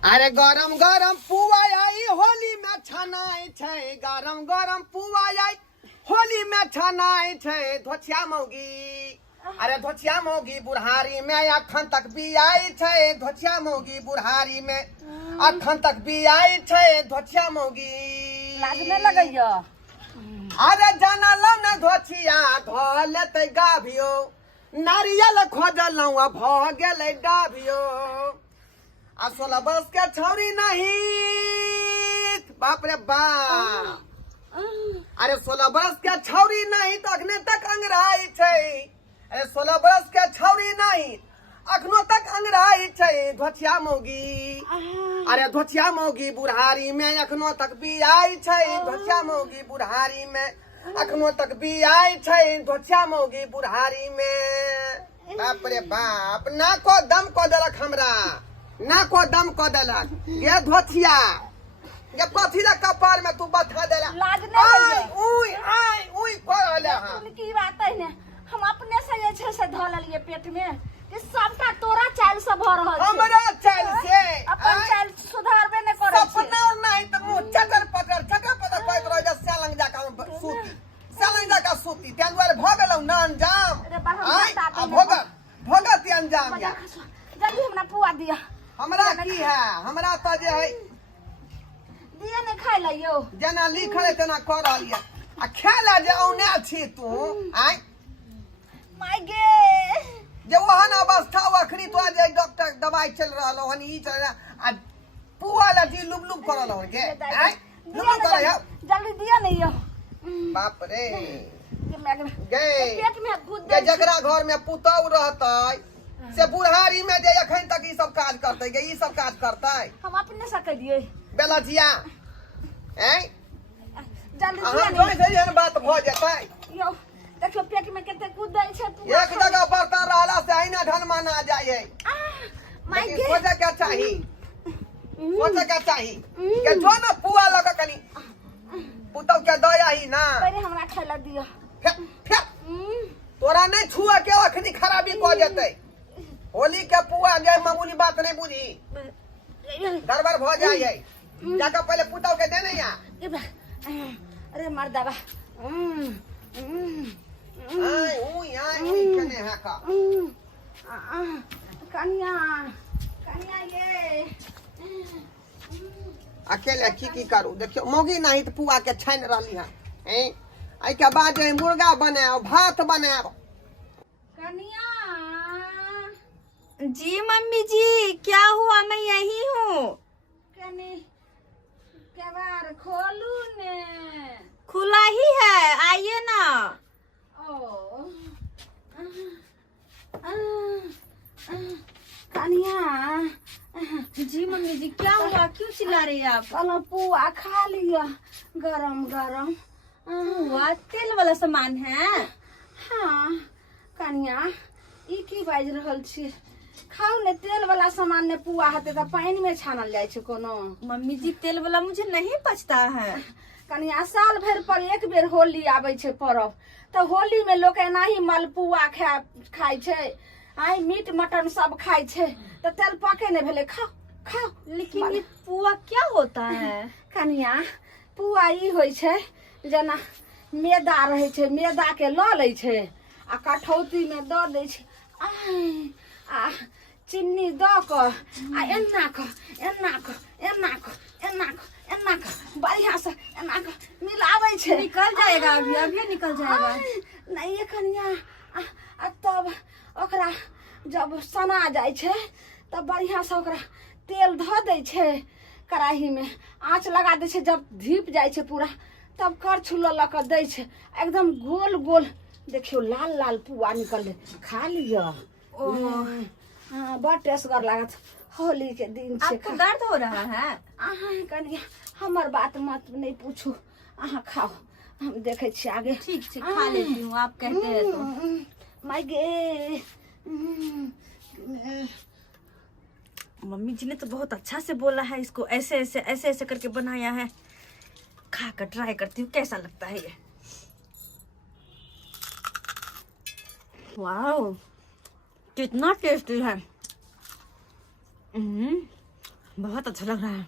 अरे गरम गरम पुआ आई होली में छनाई छै गरम गरम पुआ आई होली में छनाई छै धोछिया मौगी अरे धोछिया मौगी बुढ़ारी में अखन तक बियाई छै धोछिया मौगी बुढ़ारी में अखन तक बियाई छै धोछिया मौगी लागने लगैया अरे जानल न धोछिया ध लेतै गाभियो नारियल खोजलौं भ गेलै डाभियो आ 16 बरस के छौरी नहीं बाप रे बाप अरे 16 बरस के छौरी नहीं तो अखने तक अंगराई छै अरे 16 बरस के छौरी नहीं अखनो तक अंगराई छै धोछिया मौगी अरे धोछिया मौगी बुढ़ारी में अखनो तक बियाई छै धोछिया मौगी बुढ़ारी में अखनो तक बियाई छै धोछिया मौगी बुढ़ारी में बाप रे बाप ना को दम को देलक हमरा ना को दम को देलक ये धोछिया ये कथी ला कपार में तू बथा देला लागने लगैया आई उई करले हां की बात है ने हम अपने से जे छै से ध लेलिए पेट में कि सबटा तोरा चाल से भ रहल छै हमरा चाल से अपन चाल सुधारबे ने करे छै सपना नहीं त मुंह चकर पकर कहत रह जा सालंग जाका सूती सालंग जाका सूती तें दुआरे भ गेलौ न अंजाम अरे बाहर भोगत अंजाम या जल्दी हमरा पुआ दिया हमरा की है हमरा त जे है दिया ने खाइ लियो जेना लिखल है तेना कर रहलिए आ खेला जे औने छी तू आय माय गे जे ओहन अवस्था अखनी तो जे डॉक्टर दवाई चल रहल हन ई चल आ पुआ ला जी लुब लुब कर रहल के आय लुब कर या जल्दी दिया नहीं यो बाप रे गे पेट में खुद जे जकरा घर में पुतौ रहतै से बुढ़ारी में जे अखन तक ई सब काज करतै गे ई सब काज करतै हम अपने से कर दिए बेलजिया हैं जल्दी अहाँ दिया जोइ से एहन बात भ जेतै यो देखो पेट में केते कूद दै छै एक जगह बर्तन रहला से आईना ढनमा ना जाय है माय गे सोचे के चाही सोचे के चाही के जो न पुआ लगा कनी पुतौ के दया ही ना पहले हमरा खाइला दियो तोरा नहीं छुआ के अखनी खराबी क जेतै होली के पुआ जे मामूली बात नहीं बुझी गड़बड़ भ जाय है जाके पहले पुतौ के देने या अरे मर्दावा आई कने है का कन्या कन्या ये अकेले की करू देखियो मौगी नहीं तो पुआ के छान रहली है आई के बाद जो मुर्गा बनाओ भात बनाओ कन्या जी मम्मी जी क्या हुआ मैं यही हूँ कनी केवार खोलू ने खुला ही है आइए ना ओ कन्या जी मम्मी जी क्या हुआ क्यों चिल्ला रही है आप चलो पुआ खा लिया गरम गरम हुआ तेल वाला सामान है हाँ कन्या ई की बाज रहल छी खाओ ने तेल वाला सामान ने पुआ हते त पानी में छानल जाय छै कोनो मम्मी जी तेल वाला मुझे नहीं पचता है कन्या साल भर पर एक बेर होली आवे छै पर्व तो होली में लोग एना ही मलपुआ खाय छै आई मीट मटन सब खाय छै तो तेल पके ने भेले खाओ खाओ लेकिन ये पुआ क्या होता है कन्या पुआ ई होय छै जना मैदा रहे छै मैदा के ल लै छै आ कठौती में द दै छै आ चीनी द क आ एना क बढ़िया से एना क मिलाबै छै निकल जाएगा अभी अभी निकल जाएगा नहीं ये कन्या आ तब ओकरा जब सना जाय छै तब बढ़िया से ओकरा तेल ध दै छै कढ़ाई में आँच लगा दै छै जब धीप जाय छै पूरा तब करछुल ल के दै छै एकदम गोल गोल देखियो लाल लाल पुआ निकल खा लियो हाँ बड़ टेस्टगर लागत होली के दिन छै आपको दर्द हो रहा है कन्या हमर बात मत नहीं पूछू अहाँ खाओ हम देखे छी आगे ठीक से खा लेती हूँ आप कहते हैं तो माय गे मम्मी जी ने तो बहुत अच्छा से बोला है इसको ऐसे ऐसे करके बनाया है खा कर ट्राई करती हूँ कैसा लगता है ये वाओ कितना टेस्टी है बहुत अच्छा लग रहा है।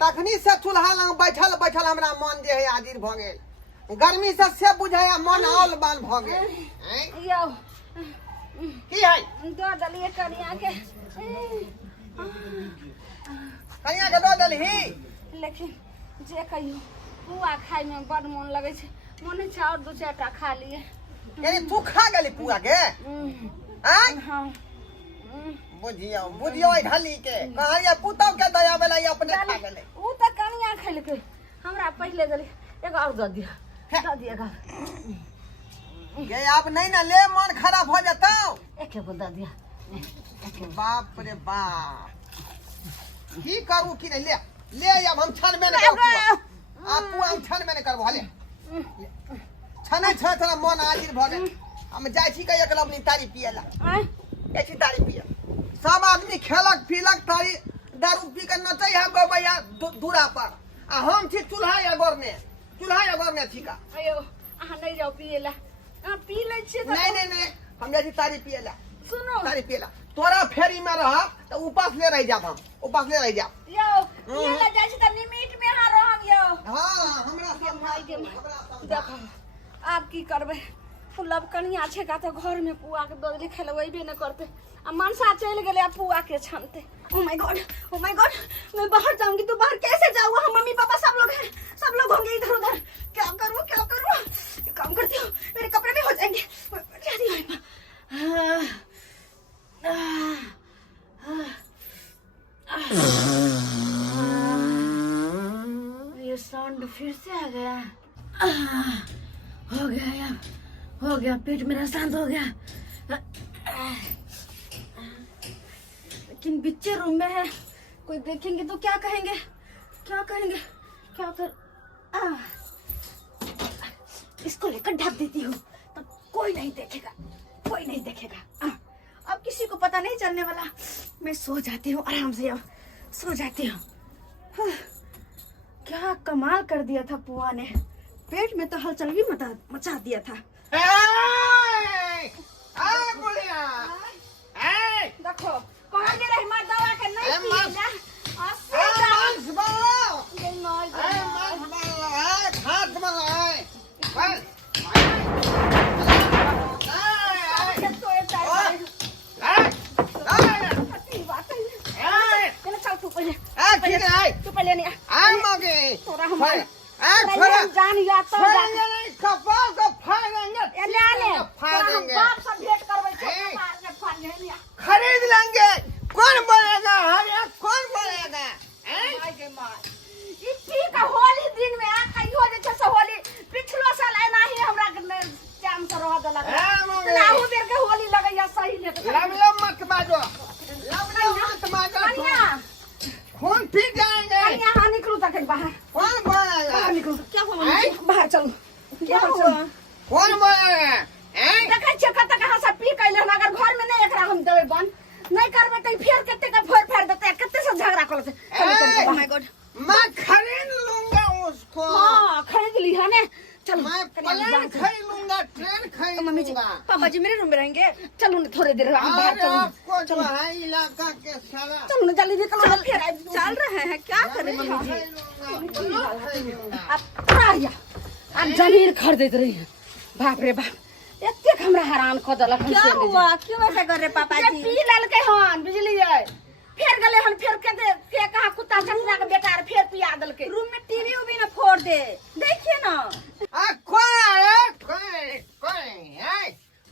तखनी से चूल्हा लग बैठल बैठल हमरा मन जे है आजिर भ गेल। गर्मी से बुझाया मन औल बाल भ गेल। हैं? यो की है दो दलिए कनिया के कनिया के दो दलही। लेकिन जे कहियो पुआ खाए में बड़ मन लगे छे। मन छे और दो चारटा खा लिए। यानी तू खा गेली पुआ के? हैं? हाँ बुझियो ढाली के कहलिए पुतौ के दया बेला ये अपने खा गेले। ऊ त कनिया खैलकै हमरा पहले दली एगो और दऽ दिया ये आप नहीं ना ले मन खराब हो जाता। एक एगो दऽ दिया। बाप रे बाप की करू की नहीं ले ले अब हम छन में नहीं करब। आप पुआ हम छन में नहीं करब ले छने छ थोड़ा मन आजिर भ गेल। हम जाय छी के एकल अपनी तारी पियला। ऐसी तारी पिय सब आदमी खेलक पीलक तारी दारू पी के नचै है गो भैया दूरा पर आ हम छी चूल्हा या गोरने छी का। अयो अहाँ नहीं जाओ पिएला। अहाँ पी ले छी त नहीं हम जाय छी तारी पियला। सुनो तारी पियला तोरा फेरी में रह तो उपास ले रह जाब। हम उपास ले रह जाब। यो पिएला जाय छी त लिमिट में अहाँ रहब यो। हां हमरा सब भाई के देखो आप की करबे। फुलब कनिया छे का तो घर में पुआ के ददली खेलवेबे न करते। आ मनसा चल गेले आ पुआ के छानते। ओ माय गॉड मैं बाहर जाऊंगी तो बाहर कैसे जाऊँ? हम मम्मी पापा सब लोग हैं, सब लोग होंगे इधर उधर। क्या करूँ एक काम करती हूँ मेरे कपड़े भी हो जाएंगे। ये साउंड फिर से आ गया। हो गया यार, हो गया, पेट मेरा शांत हो गया। लेकिन बिच्चे रूम में है, कोई देखेंगे तो क्या कहेंगे? क्या कर इसको लेकर ढक देती हूँ तब कोई नहीं देखेगा। अब किसी को पता नहीं चलने वाला। मैं सो जाती हूँ आराम से। अब सो जाती हूँ। क्या कमाल कर दिया था पुआ ने। पेट में तो हलचल भी मचा दिया था। देखो कहाँ गे रही माँ दवा के नहीं पिएला। तू पहले नहीं जान या तो खरीद लेंगे। कौन बोलेगा? होली दिन में होली पिछलो साल एना ही हमरा जाम से रह देलक। लाहू बेर के होली लगैया सही ले मत बाजो खून पी जाएंगे। यहाँ निकलू तक बाहर। कौन बोलेगा? निकलू क्या हुआ? बाहर चलो। क्या हुआ? कौन बोलेगा? देखै छियै कतऽ कहाँ से पी कैले। अगर घर में नहीं एकरा हम देबै बंद नहीं करबै तो फिर कते का फोड़ देते कते से झगड़ा करते। ओह माय गॉड मैं खरीद लूंगा उसको। हाँ खरीद ली है ने। चलो मैं प्लेन खरीद लूंगा, ट्रेन खरीद मम्मी जी लूंगा। पापा जी मेरे रूम में रहेंगे। चलो ना थोड़ी देर हम बाहर चलो। आपको जो है इलाका के सारा चलो ना जल्दी निकलो। फिर चल रहे हैं क्या करें मम्मी जी? अब जमीन खरीद रही है। बाप रे बाप एते हमरा हैरान क देलक। क्या हुआ? क्यों ऐसा कर रहे पापा जी? पी लेलकै हन बुझलियै। फिर गले हन फिर कहते के कहा कुत्ता चंगरा के बेटा फिर पिया देलकै। रूम में टीवी उभी ना फोड़ दे। देखिए ना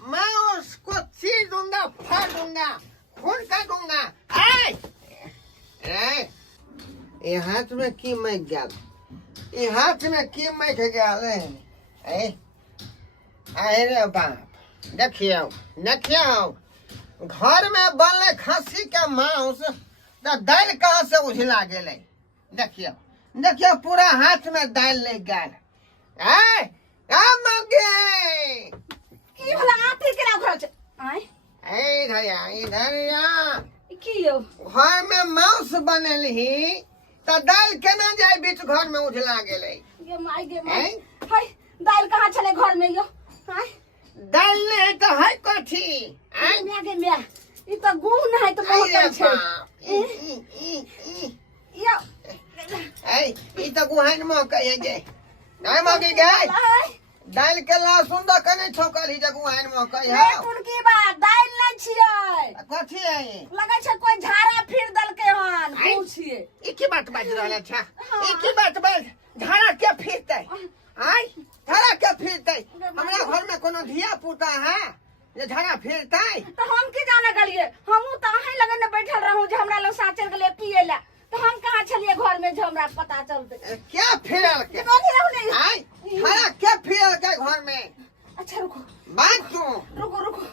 मैं उसको चीर दूंगा, फाड़ दूंगा, खून कर दूंगा। ये हाथ में की मैं गया? ये हाथ में की मैं गया? अरे बाप देखियो घर में बनले खस्सी के मांस दाल कहाँ से उझला गेले। देखियो पूरा हाथ में दाल ले गए। की भला आते केरा घर छ? इधर की यो घर में मांस बनल ही तो दाल केना जाए बीच घर में उझला गेले। ये माय हाय दाल कहाँ चले घर में यो? हाय दाल नहीं तो है कथी? मैं ई तो गुण है तो बहुत अरे छै बाप, ई या ई तो गुहाइन मौका है जे नहीं मौकी गए दाल के लहसुन द कने छोकल ही जगुहाइन मौका है उनकी बात दाल नहीं छियै कथी है ये लगे छै कोई झाड़ा फिर दलके हन खूब छियै ई की बात बाज रहल छै ई की बात बाज झाड़ा के फिरतै आई झाड़ा के फिरतै हमरा घर में कोनो धिया पुता है जे झाड़ा फिरतै तो हम की जाने गलिए हमहू तो अहीं लगे ने बैठल रहूं जे हमरा लोग साचर गेले पिए ला तो हम कहाँ छलिए घर में जो हमरा पता चलते क्या फिरल के नहीं रहू नहीं आई झाड़ा के फिरल के घर में अच्छा रुको बात तू रुको रुको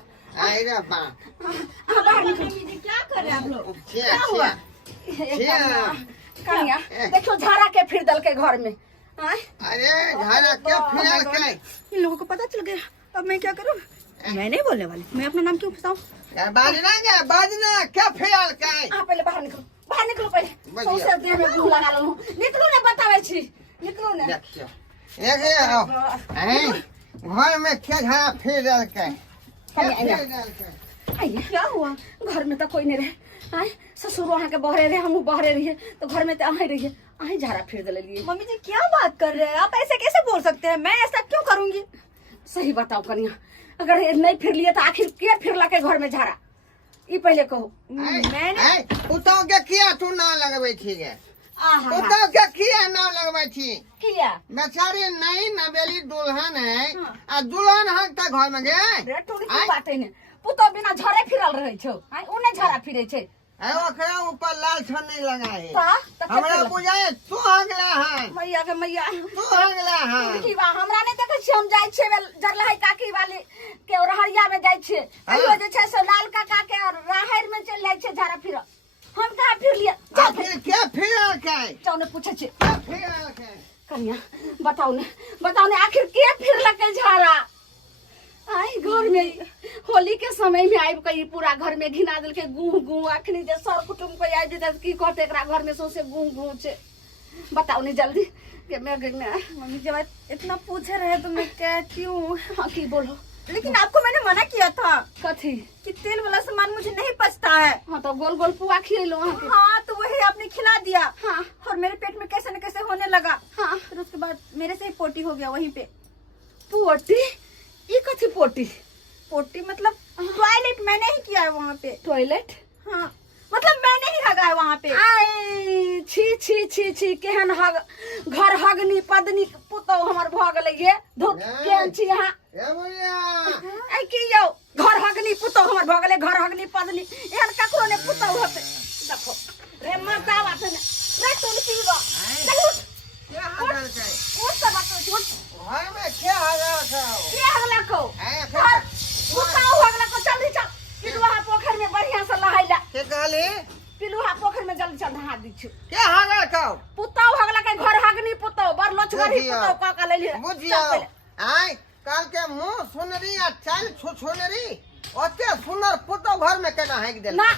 आई रे बा बाहर निकलो क्या कर रहे हैं आप लोग? क्या हुआ कन्या देखो झाड़ा के फिर दलके घर में अरे झाड़ा के फिरल के इन लोगों को पता चल गया अब मैं क्या करूँ? मैं नहीं बोलने वाली, मैं अपना नाम क्यों बताऊँ? बाजना क्या फिरल के आप पहले बाहर निकलो पहले बढ़िया। सौसे देह में गुण लगा लो निकलो ने बतावे छी निकलो ने देखियो घर में क्या झाड़ा फिरल के क्या हुआ घर में तो कोई नहीं रहे आए ससुर वहाँ के बहरे रहे हम बहरे रहिए तो घर में तो अहीं रहिए अहीं झाड़ा फिर दे लिए मम्मी जी क्या बात कर रहे हैं आप? ऐसे कैसे बोल सकते हैं? मैं ऐसा क्यों करूंगी? सही बताओ कन्या अगर ये नहीं फिर लिए तो आखिर के फिरला के घर में झाड़ा ये पहले कहो मैंने पुतौ के किया तू ना लगबै छी गे आहा पुतौ के किया ना लगबै छी किया बेचारी नई नवेली दुल्हन है हाँ। आ दुल्हन हम त घर में गे रे टोरी की बात है ने पुतो बिना झरे फिरल रहे छौ आई उने झरा फिरे छे है ओकरा ऊपर लाल छन नहीं लगा है तो हमरा बुझाए तू हगला है मैया के मैया तू हगला है की बा हमरा नहीं देखे छी हम जाय छे जरला है काकी वाली के रहरिया में जाय छे अइयो जे छे से लाल काका के राहर में चल जाय छे झरा फिर हम कहां फिर लिए आखिर क्या फिरल के चौने पूछे छे क्या फिरल के कन्या बताओ ने आखिर के फिर लगे झाड़ा आई घर में होली के समय में आइब के पूरा घर में घिना दिल के गूं गूं अखनी जे सर कुटुम को आइ जे की कहते एकरा घर में सोसे गूं गूं छे बताओ ने जल्दी के मैं मम्मी जब आप इतना पूछ रहे तो मैं कहती हूँ, हाँ की बोलो लेकिन आपको मैंने मना किया था कथी कि तेल वाला सामान मुझे नहीं पचता है। हाँ तो गोल गोल पुआ खिलो वहाँ के हाँ तो वही आपने खिला दिया। हाँ और मेरे पेट में कैसे न कैसे होने लगा। हाँ फिर उसके बाद मेरे से ही पोटी हो गया वहीं पे। पोटी ये कथी पोटी पोटी मतलब टॉयलेट मैंने ही किया है वहाँ पे। टॉयलेट हाँ मतलब मैंने ही हगा है वहाँ पे। आई छी छी छी छी केहन हग घर हगनी पदनी पुतो हमर भ गेलै ये धो केहन छी यहाँ ए भैया आई की यौ घर हगनी पुतो हमर भ गेलै घर हगनी पदनी एहन ककरो ने पुतो होते देखो रे मजा बात ने रे तुम की गो देखो क्या हगल के उठ सब बात उठ घर में क्या हगल के के हगला को है घर पुतो हगला को जल्दी चल पिलुहा पोखर में बढ़िया से नहाइला के कहली पिलुहा पोखर में जल्दी चल नहा दी छु क्या हगल के पुतो हगला के घर हगनी पुतो बर लछगरी पुतो का ले ले बुझियो आई काल के मुंह सुनरी आ चाल छुछुनरी ओते सुंदर पुतो घर में केना हाक देल ना